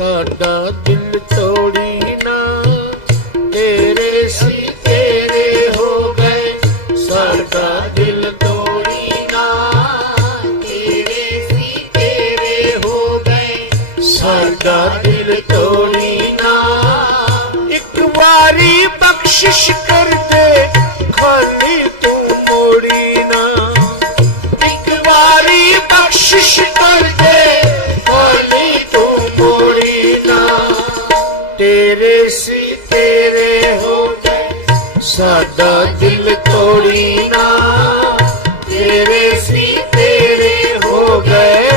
ਸਾਡਾ ਦਿਲ ਤੋੜੀ ਨਾ। ਤੇਰੇ ਸੀ ਤੇਰੇ ਹੋ ਗਏ। ਸਾਡਾ ਦਿਲ ਤੋੜੀ ਨਾ। ਤੇਰੇ ਸੀ ਤੇਰੇ ਹੋ ਗਏ। ਸਾਡਾ ਦਿਲ ਤੋੜੀ ਨਾ। ਇੱਕ ਵਾਰੀ ਬਖਸ਼ਿਸ਼ ਗਏ ਦਿਲ ਤੋੜੀ ਨਾ ਤੇਰੇ ਸੀ ਤੇਰੇ ਹੋ ਗਏ।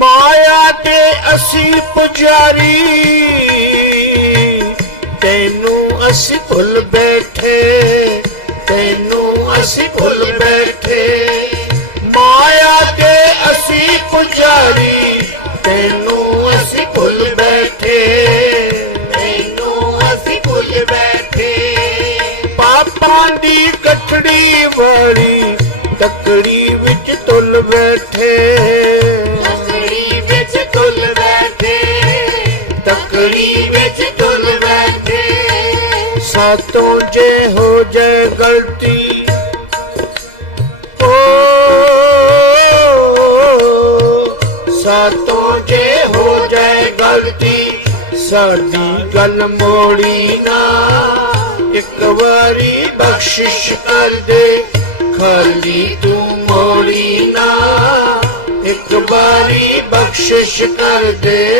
ਮਾਇਆ ਦੇ ਅਸੀਂ ਪੁਜਾਰੀ ਅਸੀਂ ਭੁੱਲ ਬੈਠੇ, ਤੈਨੂੰ ਅਸੀਂ ਭੁੱਲ ਬੈਠੇ। ਮਾਇਆ ਦੇ ਅਸੀਂ ਪੁਜਾਰੀ, ਤੈਨੂੰ ਅਸੀਂ ਭੁੱਲ ਬੈਠੇ। ਤੈਨੂੰ ਅਸੀਂ ਭੁੱਲ ਬੈਠੇ। ਪਾਪਾਂ ਦੀ ਕਠੜੀ ਵਾਲੀ, ਤਕੜੀ ਵਿੱਚ ਤੁਲ ਬੈਠੇ। ਸਾਤੋਂ ਜੇ ਹੋ ਜਾਏ ਗਲਤੀ। ਓ ਸਾਤੋਂ ਜੇ ਹੋ ਜਾਏ ਗਲਤੀ, ਸਾਡੀ ਗੱਲ ਮੋੜੀ ਨਾ। ਇੱਕ ਵਾਰੀ ਬਖਸ਼ਿਸ਼ ਕਰ ਦੇ, ਖਾਲੀ ਤੂੰ ਮੋੜੀ ਨਾ। ਇੱਕ ਵਾਰੀ ਬਖਸ਼ਿਸ਼ ਕਰ ਦੇ।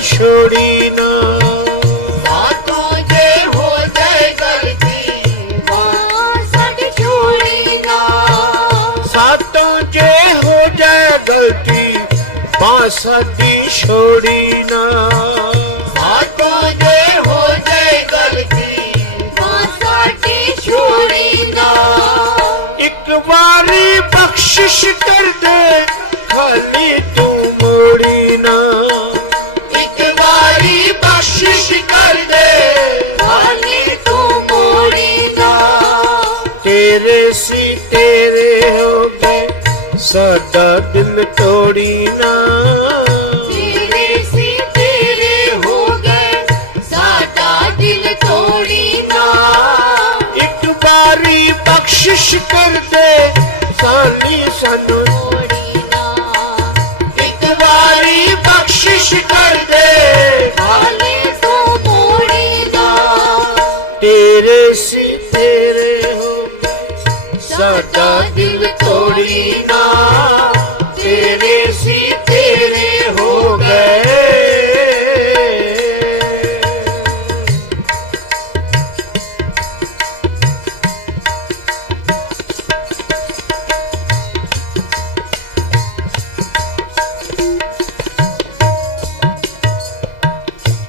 ਛੋੜੀ ਨਾ। ਸਾਤੋਂ ਜੇ ਹੋ ਜਾਏ ਗਲਤੀ ਮਾਂ ਸਾਡੀ ਛੋੜੀ ਨਾ। ਸਾਤੋਂ ਜੇ ਹੋ ਜਾਏ ਗਲਤੀ ਜੇ ਹੋ ਜਾਏ ਮਾਂ ਸਾਡੀ ਛੋੜੀ ਨਾ। ਇੱਕ ਵਾਰੀ ਬਖਸ਼ਿਸ਼ ਕਰ ਦੇ ਤੇਰੇ ਸੀ ਤੇਰੇ ਹੋ ਗਏ। ਸਾਡਾ ਦਿਲ ਤੋੜੀ ਨਾ। ਤੇਰੇ ਸੀ ਤੇਰੇ ਹੋ ਗਏ। ਸਾਡਾ ਦਿਲ ਤੋੜੀ ਨਾ। ਇੱਕ ਵਾਰੀ ਬਖਸ਼ਿਸ਼ ਕਰ ਦੇ। ਸਾਡਾ ਦਿਲ ਤੋੜੀ ਨਾ। ਤੇਰੇ ਸੀ ਤੇਰੇ ਹੋ ਗਏ।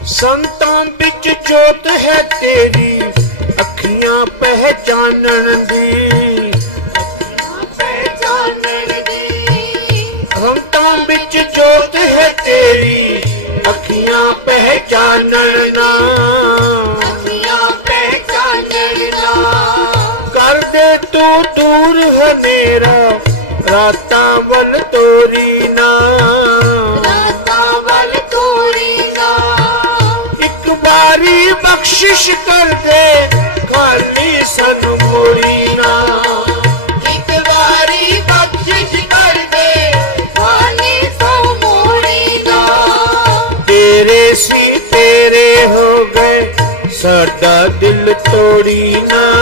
ਸੰਤਾਂ ਵਿੱਚ ਜੋਤ ਹੈ ਤੇਰੀ। ਅੱਖੀਆਂ ਪਹਿਚਾਨਣ ਦੀ। ਜੋਤ ਹੈ ਤੇਰੀ ਅੱਖੀਆਂ ਪਹਿਚਾਨਣ ਨਾ। ਅੱਖੀਆਂ ਪਹਿਚਾਨਣ ਨਾ। ਕਰਦੇ ਤੂੰ ਦੂਰ ਹਨੇਰਾ ਰਾਤਾਂ ਵੱਲ ਤੋਰੀ ਨਾ। ਰਾਤਾਂ ਵੱਲ ਤੋਰੀ ਨਾ। ਇੱਕ ਵਾਰੀ ਬਖਸ਼ਿਸ਼ ਕਰ ਦੇ ਖਾਲੀ ਸਾਨੂੰ ਮੋੜੀ ਸਾਡਾ ਦਿਲ ਤੋੜੀ ਨਾ।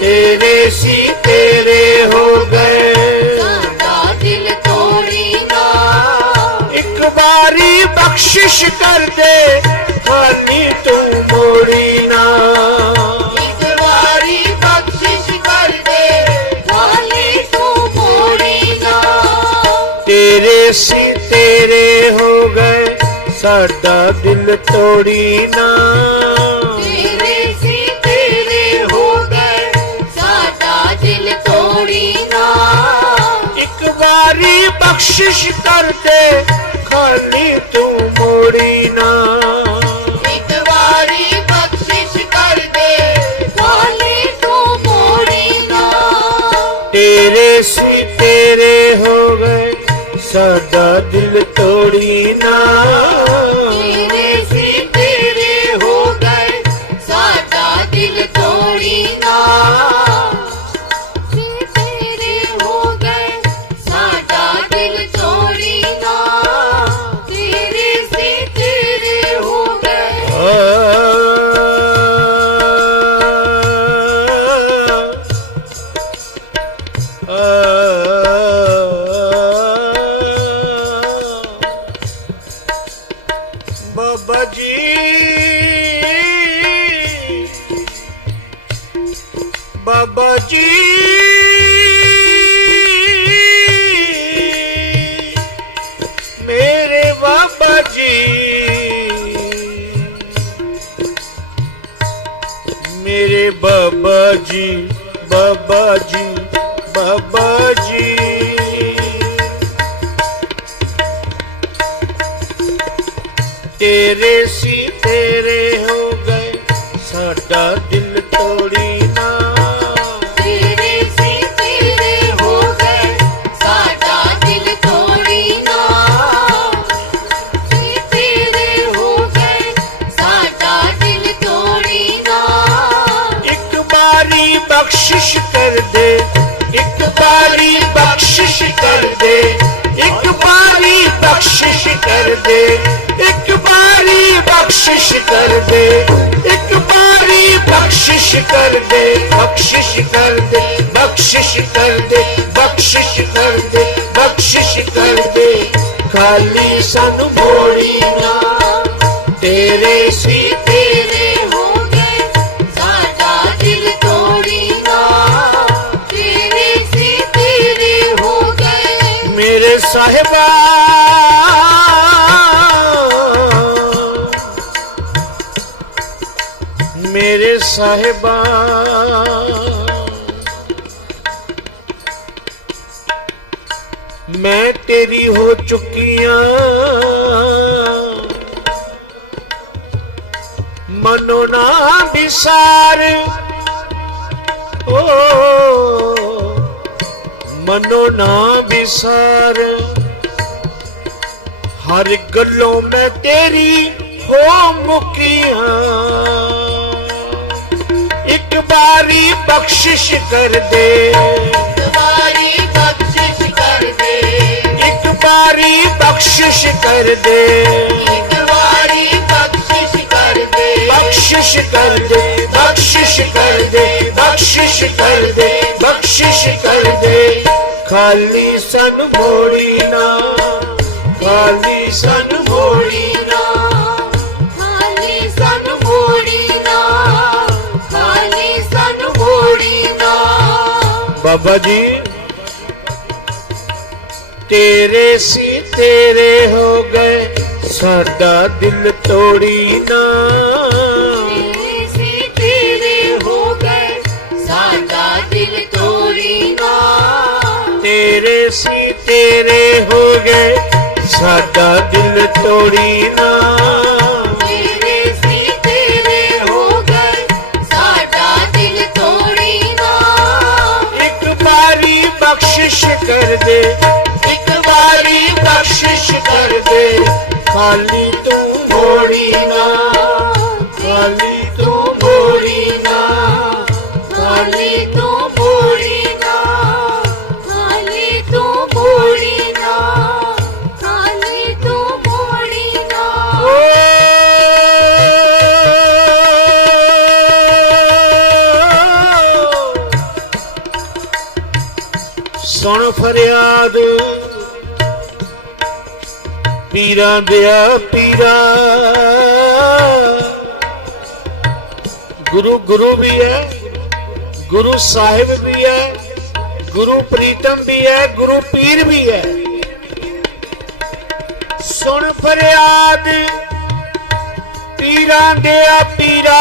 ਤੇਰੇ ਸੀ ਤੇਰੇ ਹੋ ਗਏ। ਸਾਡਾ ਦਿਲ ਤੋੜੀ ਨਾ। ਇੱਕ ਵਾਰੀ ਬਖਸ਼ਿਸ਼ ਕਰ ਦੇ ਖਾਲੀ ਤੂੰ ਮੋੜੀ ਨਾ। ਇੱਕ ਵਾਰੀ ਬਖਸ਼ਿਸ਼ ਕਰ ਦੇ ਖਾਲੀ ਤੂੰ ਮੋੜੀ ਨਾ। ਤੇਰੇ ਸੀ ਤੇਰੇ ਹੋ ਗਏ ਸਾਡਾ ਦਿਲ ਤੋੜੀ ਨਾ। मेरी बख्शिश कर दे खाली तू मोड़ी ਬਖਸ਼ਿਸ਼ ਕਰ ਦੇ, ਬਖਸ਼ਿਸ਼ ਕਰ ਦੇ, ਬਖਸ਼ਿਸ਼ ਕਰ ਦੇ, ਬਖਸ਼ਿਸ਼ ਕਰ ਦੇ, ਬਖਸ਼ਿਸ਼ ਕਰ ਦੇ। ਖਾਲੀ ਸਾਨੂੰ ਮੋੜੀ ਨਾ, ਤੇਰੇ ਸੀ ਮੇਰੇ ਸਾਹਿਬਾ ਮੈਂ ਤੇਰੀ ਹੋ ਚੁੱਕੀਆਂ। ਮਨੋ ਨਾ ਵਿਸਾਰ। ਓ, ਮਨੋ ਨਾ ਵਿਸਾਰ। ਹਰ ਗੱਲੋਂ ਮੈਂ ਤੇਰੀ ਹੋ ਮੁਕੀ ਵਾਰੀ ਬਖਸ਼ਿਸ਼ ਕਰ ਦੇ ਵਾਰੀ ਬਖਸ਼ਿਸ਼ ਕਰ ਦੇ ਇੱਕ ਵਾਰੀ ਬਖਸ਼ਿਸ਼ ਕਰ ਦੇ ਇੱਕ ਵਾਰੀ ਬਖਸ਼ਿਸ਼ ਕਰ ਦੇ ਬਖਸ਼ਿਸ਼ ਕਰ ਦੇ ਬਖਸ਼ਿਸ਼ ਕਰ ਦੇ ਬਖਸ਼ਿਸ਼ ਕਰ ਦੇ ਬਖਸ਼ਿਸ਼ ਕਰ ਦੇ ਖਾਲੀ ਸਨ ਮੋੜੀ ਨਾ ਖਾਲੀ ਸਨ ਬਾਬਾ ਜੀ। ਤੇਰੇ ਸੀ ਤੇਰੇ ਹੋ ਗਏ ਸਾਡਾ ਦਿਲ ਤੋੜੀ ਨਾ। ਤੇਰੇ ਸੀ ਤੇਰੇ ਹੋ ਗਏ ਸਾਡਾ ਦਿਲ ਤੋੜੀ ਨਾ। ਤੇਰੇ ਸੀ ਤੇਰੇ ਹੋ ਗਏ ਸਾਡਾ ਦਿਲ ਤੋੜੀ ਨਾ। ਪੀਰਾਂ ਦਿਆ ਪੀਰਾ। ਗੁਰੂ ਗੁਰੂ ਵੀ ਹੈ ਗੁਰੂ ਸਾਹਿਬ ਵੀ ਹੈ ਗੁਰੂ ਪ੍ਰੀਤਮ ਵੀ ਹੈ ਗੁਰੂ ਪੀਰ ਵੀ ਹੈ ਸੁਣ ਫਰਿਆਦ, ਪੀਰਾਂ ਦਿਆ ਪੀਰਾ।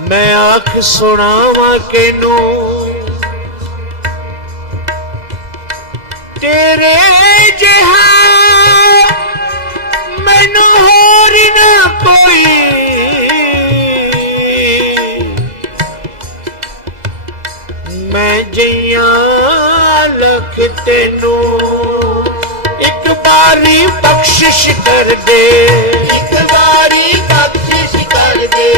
ਮੈਂ ਆਖ ਸੁਣਾਵਾਂ ਕਿਨੂੰ ਤੇਰੇ ਜਿਹਾ ਮੈਨੂੰ ਹੋਰ ਨਾ ਕੋਈ। ਮੈਂ ਜਈਆਂ ਲਖ ਤੈਨੂੰ ਇੱਕ ਵਾਰੀ ਬਖਸ਼ਿਸ਼ ਕਰ ਦੇ। ਇੱਕ ਵਾਰੀ ਬਖਸ਼ਿਸ਼ ਕਰ ਦੇ।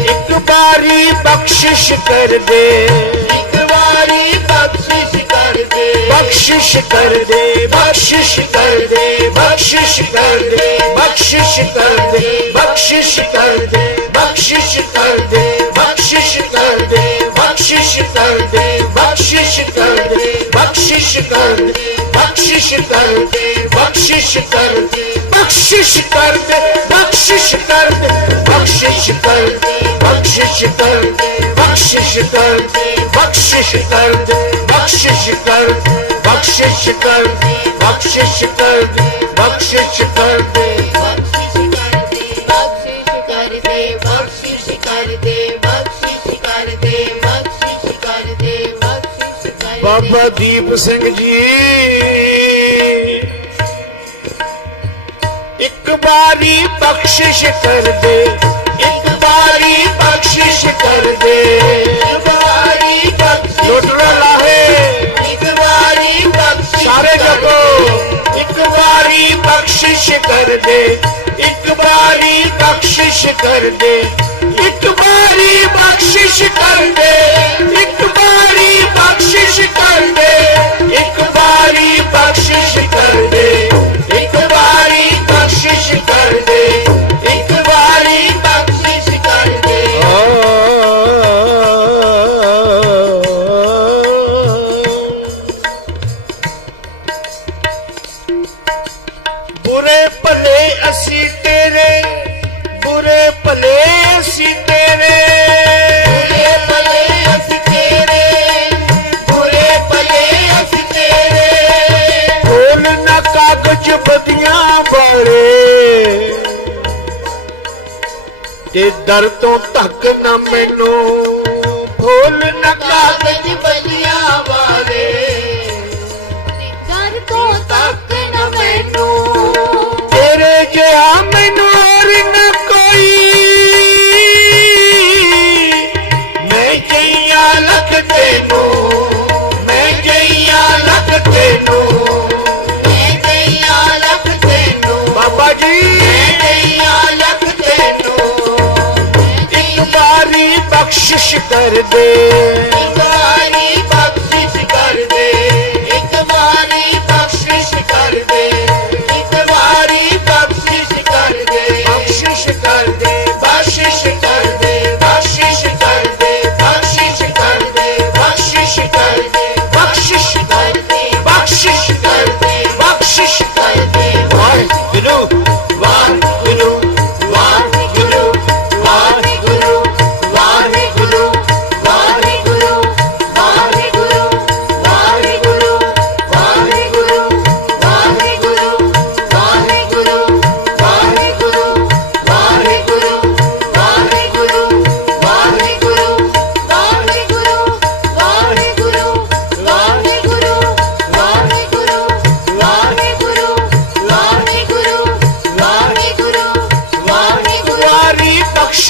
ਇੱਕ ਵਾਰੀ ਬਖਸ਼ਿਸ਼ ਕਰ ਦੇ। ਇੱਕ ਵਾਰੀ ਬਖਸ਼ਿਸ਼ बख्शिश कर दे बख्शिश कर दे बख्शिश कर दे बख्शिश कर दे बख्श ਬਾਬਾ ਦੀਪ ਸਿੰਘ ਜੀ। ਇੱਕ ਵਾਰੀ ਬਖਸ਼ਿਸ਼ ਕਰ ਦੇ ਇੱਕ ਵਾਰੀ ਬਖਸ਼ਿਸ਼ ਕਰ ਦੇ। ਇੱਕ ਵਾਰੀ ਬਖਸ਼ਿਸ਼ ਲੋਟੜਾ ਲਾਹੇ। ਇੱਕ ਵਾਰੀ ਬਖਸ਼ਿਸ਼ ਸਾਰੇ ਜਪੋ ਇੱਕ ਵਾਰੀ ਬਖਸ਼ਿਸ਼ ਕਰ ਦੇ। ਇੱਕ ਵਾਰੀ ਬਖਸ਼ਿਸ਼ ਕਰ ਦੇ। ਇੱਕ ਵਾਰੀ ਬਖਸ਼ਿਸ਼ ਕਰ ਦੇ ਇੱਕ ਵਾਰੀ ਬਖਸ਼ਿਸ਼ ਕਰ ਦੇ ਇੱਕ ਵਾਰੀ ਬਖਸ਼ਿਸ਼ ਕਰ ਦੇ ਇੱਕ ਵਾਰੀ ਬਖਸ਼ਿਸ਼ ਕਰ ਦੇ ਇੱਕ ਵਾਰੀ ਬਖਸ਼ਿਸ਼ ਕਰ ਦੇ ਬੁਰੇ ਭਲੇ ਅਸੀਂ ਤੇਰੇ ਬੁਰੇ ਭਲੇ ਅਸੀਂ ਤੇਰੇ। ਬੁਰੇ ਭਲੇ ਅਸੀਂ ਤੇਰੇ। ਬੁਰੇ ਭਲੇ ਅਸੀਂ ਤੇਰੇ। ਖੋਲ ਨਾ ਕਾਗਜ਼ ਬਦੀਆਂ ਵਾਲੇ। ਤੇ ਦਰ ਤੋਂ ਧੱਕ ਨਾ ਮੈਨੂੰ। ਫੋਲ ਨਾ ਕਾਗਜ਼ ਕਾਗਜ਼ ਬਲੀਆਂ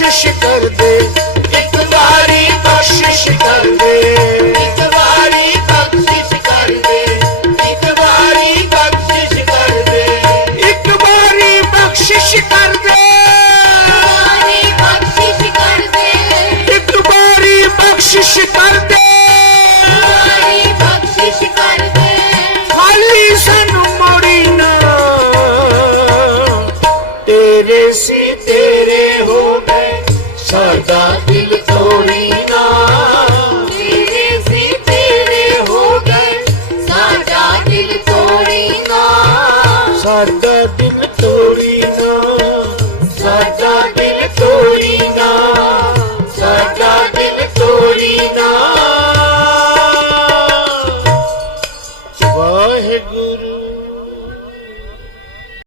I shh. ਤੁਸੀਂ ਤੇਰੇ ਹੋ ਮੈਂ ਸਾਡਾ ਦਿਲ ਤੋੜੀ ਨਾ। ਸਾਡਾ